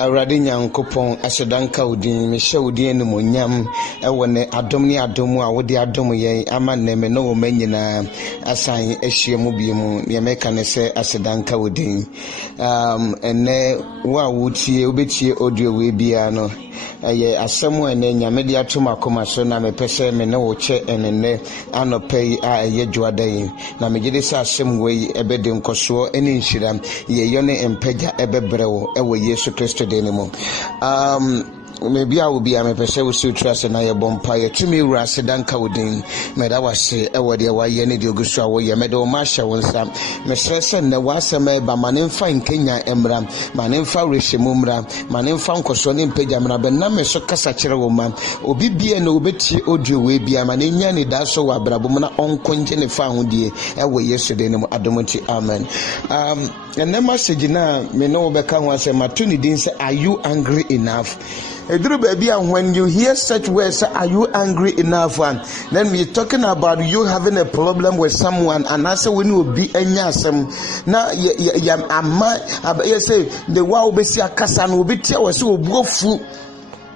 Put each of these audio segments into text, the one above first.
Awurade Nyankopɔn asedanka odin me hye odin ne monyam ewo ne adom ne adom a wode adom yen ama ne me no manyina asan ahie mu biemu ne meka ne se asedanka odin ene wa wutie obetie audio we bia no ye asɛm ene nyame de atom akoma so na me pese me ne wo che enene anopai a ye dwoadan na me gide sa asɛm we ebede nkoso ene nhyiram ye yone empagya ebebrewo ewo Yesu Kristo denimo maybe I will be a person who still trust and I a bumpire to me ras danka within meda was a word ya any diogusa way a meadow marsha was some Mrs. and the was a me by maninfa in Kenya embra maninfa rishimumra maninfa consoning pejamra bename so casachera woman obibi and obeti audio way be a manian daso abrabumana on conjene found ye away yesterday no adomonti amen and the message now me no become was a matuni didn't say are you angry enough? Baby, and when you hear such words, are you angry enough? Then we're talking about you having a problem with someone, and I say when you be anyasem. Now, you say the wow be see a kasan will be tell so wofu.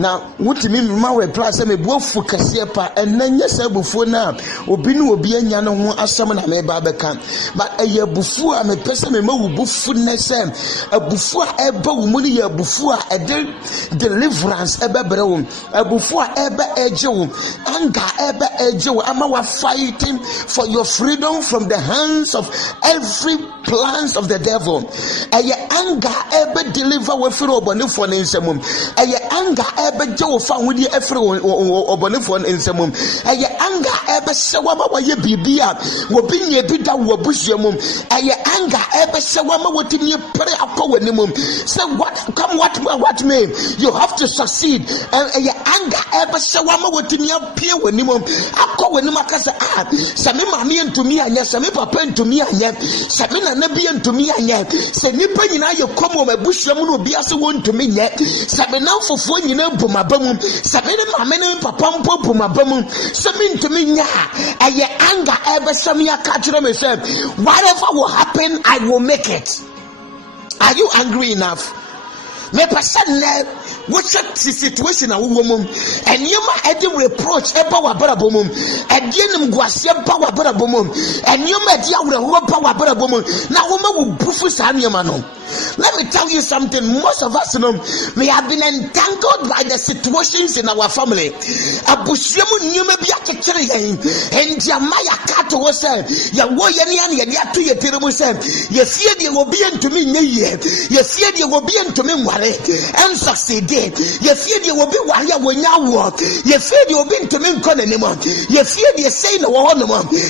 Now, what you mean, my plus, I'm a wofu casiepa, and then yes, I before now, Obinu will be a yana who as someone I may barbecan. But a year before, I'm a person, a more buffoonness, a buffour, a money, a buffour, a deliverance, a babaron, a buffour, a Joe, anger, a Joe. I'm fighting for your freedom from the hands of every plans of the devil. A anger, ever deliver with Robo for Ninsamum. A anger, ebe Joe found with the Efro or Bonifon in some room. A anger ebe Sawama wa ye bibia, will be ye bida wabusium. A anger ebe Sawama what in your prayer poem. So what may you have to succeed. A anger ebe Sawama what in your peer when you ako when Makasa Samima me and to me and yes, Sami Papa to me and yet Samina Nebian to me and yet. Say Nipa you know you come over Busham will be as one to me yet. Sabina for 4 you know. Pumabum, Sabina Mamma, Papa Pumabum, Samin to me, and your anger ever Samia catcher myself. Whatever will happen, I will make it. Are you angry enough? Me person what's that situation a woman and you ma edi reproach e power barabomum and yenim guasia power barabomum and you ma dia we power barabomum na woman will bufu sa niema no. Let me tell you something, most of us we have been entangled by the situations in our family. Abusiemu nyume bi akekere yen and Jamaya kato wo say ya wo ye ne an ye ato ye teremu say ye fie de obi entumi nye ye ye fie de obi entumi nware and succeed ye fie de obi ware a wonya wo ye fie de obi entumi nko nanimo ye fie de say na wo hono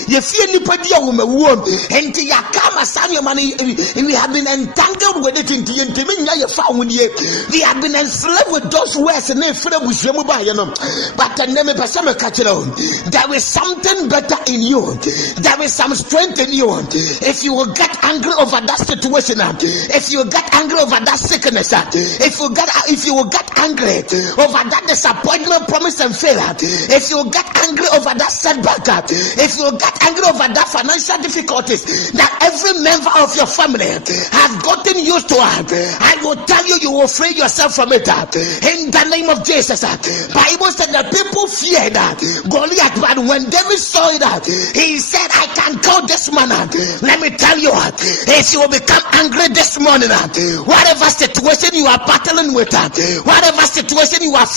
ye fie nipa di a wo mawuo enti ya kama sanyo mani we have been entangled with it into we have been enslaved with those words and but there is something better in you. There is some strength in you. If you will get angry over that situation, if you get angry over that sickness, if you will get angry over that disappointment, promise and failure, if you will get angry over that setback, if you will get angry over that financial difficulties that every member of your family has gotten used to it, I will tell you, you will free yourself from it in the name of Jesus. Bible said that people feared Goliath, but when David saw it, he said, I can kill this man. Let me tell you, if you will become angry this morning, whatever situation you are battling with, whatever situation you are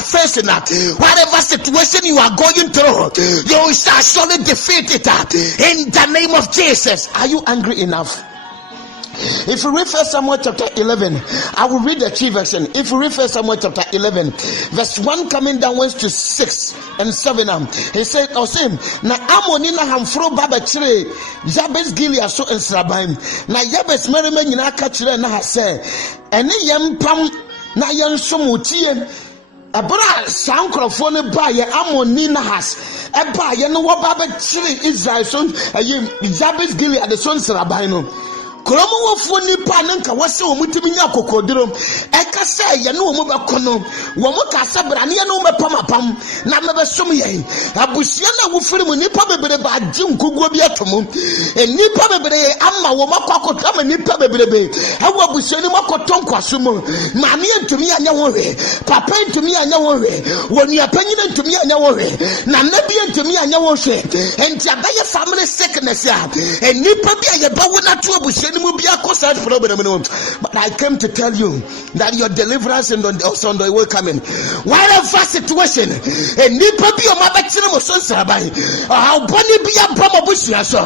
facing, whatever situation you are going through, you shall surely defeat it in the name of Jesus. Are you angry enough? If you read 1 Samuel chapter 11, I will read the 3 version. If you read 1 Samuel chapter 11, verse 1 coming downwards to 6 and 7, he said, na amonina hamfro baba chire Jabez Gilead so ensrabaim na Jabez merema nyina ka chire na ha se ene yempam na yensom otie abra sankrofo ne ba ye amoni Nahas eba ye no wo baba chire Israel so Jabez Gilead so ensrabaim no kromo wo fo nipa nanka wose wo mutimi nya kokodiro eka se ye no wo bekono wo mo ka sabra ne no mepamapam na mebesom ye abusia na wo firi mu nipa bebere ba agye nkoguo bi atomo nipa bebere ama wo makwakoto ama nipa bebere awo abusia ni makoto nkwaso mu maame ntumi anya wo hwe papa ntumi anya wo hwe woni apanyina ntumi anya wo hwe na nabi ntumi anya wo hwe enti abaye family sickness ya nipa bi aye bawo na to abusia ni mu bi akosa problem no. But I came to tell you that your deliverance and also on the way coming whatever situation nipa bi o mabetire mo so nsaban how boni bi abam abusia so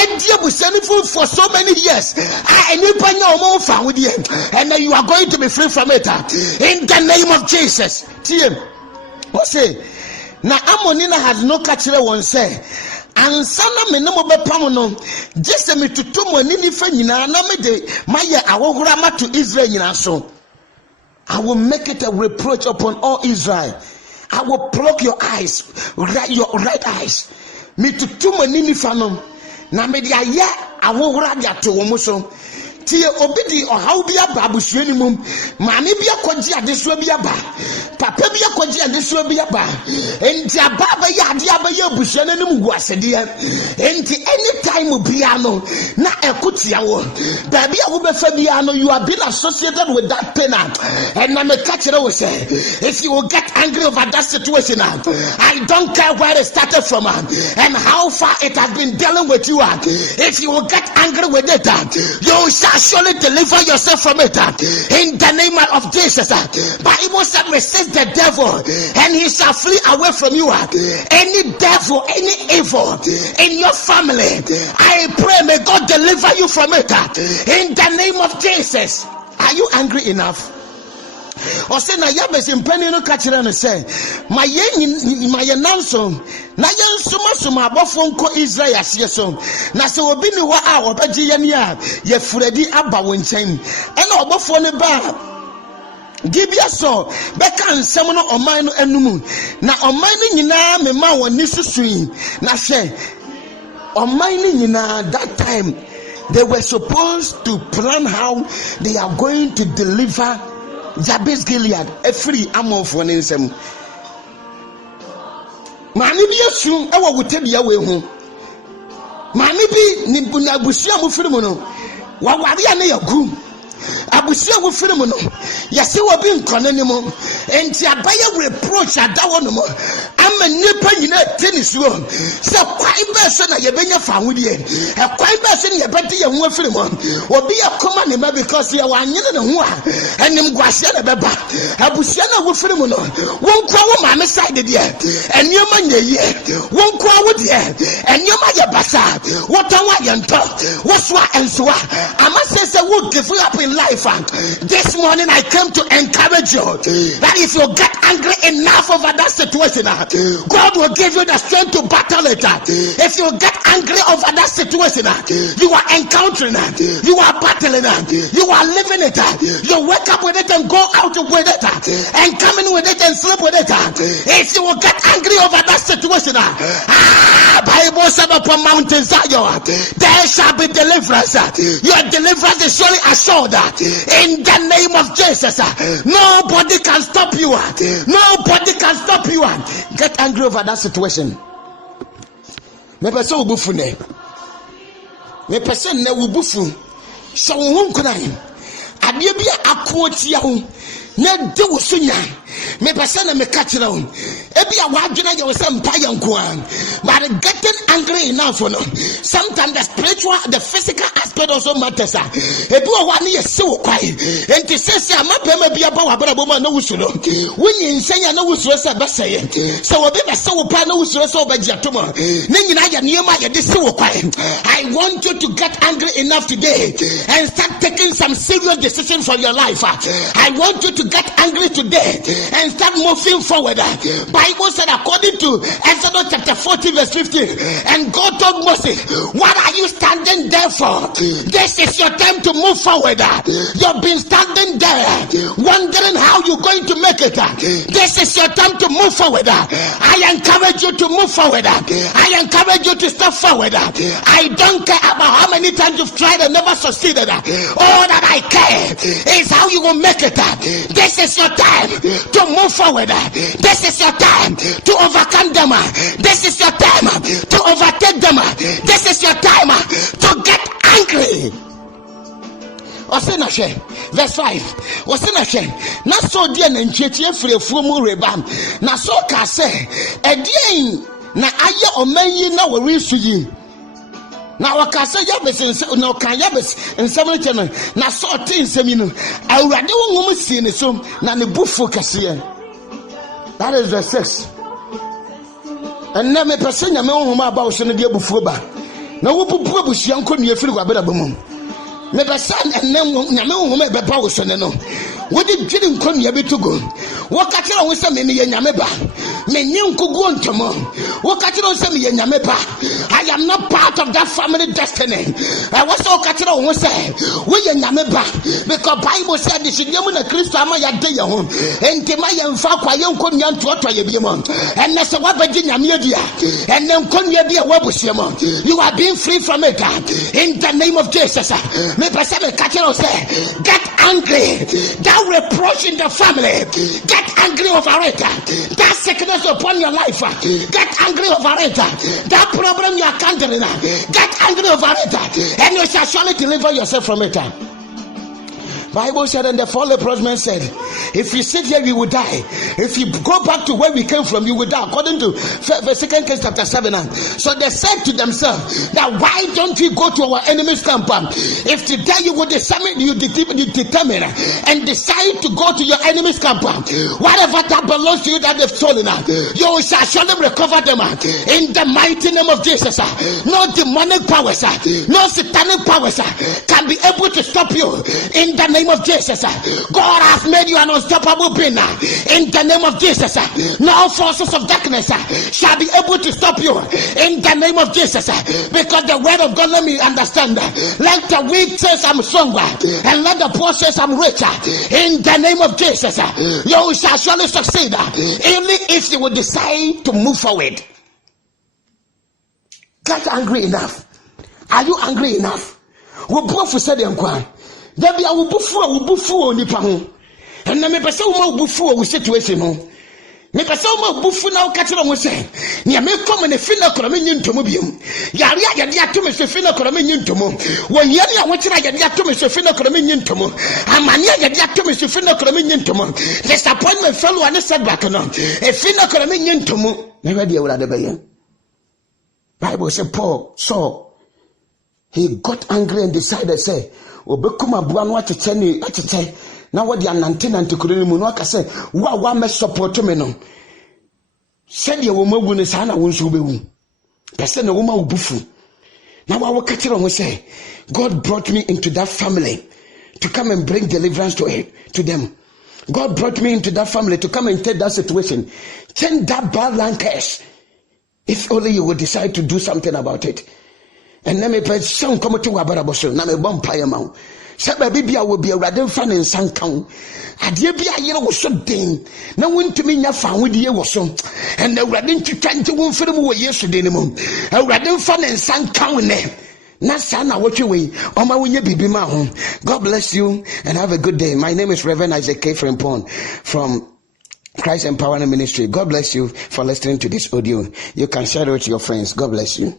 enti abusia ni for so many years nipa nya o mo fa wodi and you are going to be free from it in the name of Jesus. TM what say na Amonina has no catchere one say ansana me no bepam no just me tutu mo ni fa nyina na me de maye awohura ma to Israel nyina so. I will make it a reproach upon all Israel. I will pluck your eyes, your right eyes. Me tutu mo ni fa no na me de aye awohura dia to wo so. Tie obidi ohaw bi aba abusuani mum maame bi akɔgye adesoa bi aba papa bi akɔgye adesoa bi aba enti aba ya ade aba ya abusuani nim gu asede enti anytime bia no na ekotia wo baby a wo befa bia no you are being associated with that pain and na me catch it say if you will get angry over that situation I don't care where it started from and how far it has been dealing with you if you will get angry with it you shall surely deliver yourself from it in the name of Jesus. Bible said resist the devil and he shall flee away from you. Any devil, any evil in your family, I pray may God deliver you from it in the name of Jesus. Are you angry enough? Or say na yabes impeni no kachira no say my nanso na yen suma abofo nko Israel asie so na se obi ni wa a obaji ye ne a ye furadi aba wo nchen ena obofo ne ba Gibia so beka nsem no oman no anumu na oman no nyina mema woni susui na hwe oman no nyina that time they were supposed to plan how they are going to deliver Jabez Gilead free among for nsem maame bi asu e wo wotabia we hu maame bi ni bunabusia mu firi mu no wa ware ane yagu abusia wo firi mu no yase wo bi nkone ni mu enti abaye reproach adawo no mo ama nipa nyina tenisuo se kwai be se na ye benya fa hodie e kwai be se na ye bede ye ho afiri mu obi akoma ne ma because ye wanyene ne ho a enim gwase na beba abusia na wo firi mu no wonkwa wo maame side de enioma nyeye wonkwa wo de enioma ye basa wotan wa ye nto wo so ensoa ama se wo give up in life. This morning I came to encourage you that if you get angry enough over that situation, God will give you the strength to battle it. If you get angry over that situation, you are encountering it, you are battling it, you are living it, you wake up with it and go out with it and come in with it and sleep with it. If you will get angry over that situation, Bible said upon Mount Zion there shall be deliverance. Your deliverance is surely assured in the name of Jesus. Nobody can stop you. Nobody can stop you. Get angry over that situation. Me person ubufu ne. Me person ne ubufu. So won kunai. Ade bia akotia ho. Na de wo sunya. Me person na me kachira ho. Ebia wadwena ye wo se mpa yanko an. But getting angry enough no. Sometimes the spiritual, the physical aspect also matters. Ebi o wa ne ye se wo kwai. Enti sese amapema bia ba wa brabo ma na wusu no. Wonyi nsanya na wusu se be seye. So obi be se wo pa na wusu se obaji atomo. Ne nyina ya niema ye de se wo kwai. I want you to get angry enough today and start taking some serious decisions for your life. I want you to get angry today and start moving forward. Bible said according to Exodus chapter 40 verse 15, and God told Moses, what are you standing there for? This is your time to move forward. You've been standing there wondering how you're going to make it. This is your time to move forward. I encourage you to move forward. I encourage you to step forward. I don't care about how many times you've tried and never succeeded. All that I care is how you will make it. This is your time to move forward. This is your time to overcome them. This is your time to overtake them. This is your time to get angry. Verse 5. Na so dia na nchiechie frefu mu rebam. Na so ka say, edien na aye omanyi na worisu yi. Na wakasa yabes na kan yabes nsem che no. Na so te nsem yi no. Awurade wo ngom sie ne so na ne bufu kase. That is verse 6. And na me pese nyame honhom aba wo so ne de bufu ba. Na wo bubu abusia nkonu afiri kwabeda bamum. Me pese nyame honhom e beba wo so ne no. Wo de dwiri nkonu abi to go. Wo ka kire wo se me ye nyame ba. Me nyi nkogu ntomo. Wo ka kire wo se me ye nyame ba. I am not part of that family destiny. I was so ka kire wo se wo ye nyame ba. Because Bible said this nyame na Kristo ama ya de ye ho. Enti ma ye mfa kwa ye nkonu ya ntoto ye bi mo. Enne se wa baji nyame dia. Enne nkonu ye dia wa busie mo. You are being free from it in the name of Jesus. Me pese me ka kire wo se get angry. That reproach in the family, get angry over it. That sickness upon your life, get angry over it. That problem you are countering, get angry over it, and you shall surely deliver yourself from it. Bible said, and the 4 leprous men said, if you sit here, you will die. If you go back to where we came from, you will die. According to 2 Kings chapter 7. So they said to themselves, that why don't we go to our enemy's camp? If today you will determine and decide to go to your enemy's camp, whatever that belongs to you that they've stolen, you shall surely recover them in the mighty name of Jesus. No demonic powers, no satanic powers can be able to stop you in the name of Jesus. God has made you an unstoppable being in the name of Jesus. No forces of darkness shall be able to stop you in the name of Jesus. Because the word of God, let me understand, let the weak say I'm stronger and let the poor say I'm richer in the name of Jesus. You shall surely succeed only if you will decide to move forward. Get angry enough. Are you angry enough? We both said inquiry. There be a wubufu nipa ho. And na me pese wo ma wubufu wo situation ho. Me pese wo ma wubufu na wo ka kire wo se. Ne me kom ne fi na koro me nyintomo biem. Yare a ye de ato me se fi na koro me nyintomo. Wo yare a wo kire ye de ato me se fi na koro me nyintomo. Amane ye de ato me se fi na koro me nyintomo. Disappointment fellow and setback no. E fi na koro me nyintomo. Na we de ewura de be ye. Bible say Paul saw, he got angry and decided say obekuma bua no atete na wodi anante kuro mu no aka say wa me support me no said ye wo mawu ne sa na wo nso bewu pese na wo ma obufu na wa ka kire ho say God brought me into that family to come and bring deliverance to them. God brought me into that family to come and take that situation, change that bad curse, if only you would decide to do something about it. And let me pray some come to Wabaraboso, na me bompire ma. Say bibia will be a radin fan in Sankan. Adie bia yere wo so den. Na wontumi nya fa ho die wo so. And the radin twitwa won fere mu wo yesterday ne mu. A radin fan in Sankan ne. Na sana wotwe we. Oma wonye bibi ma ho. God bless you and have a good day. My name is Reverend Isaac K. Frimpong from Christ Empowerment Ministry. God bless you for listening to this audio. You can share it with your friends. God bless you.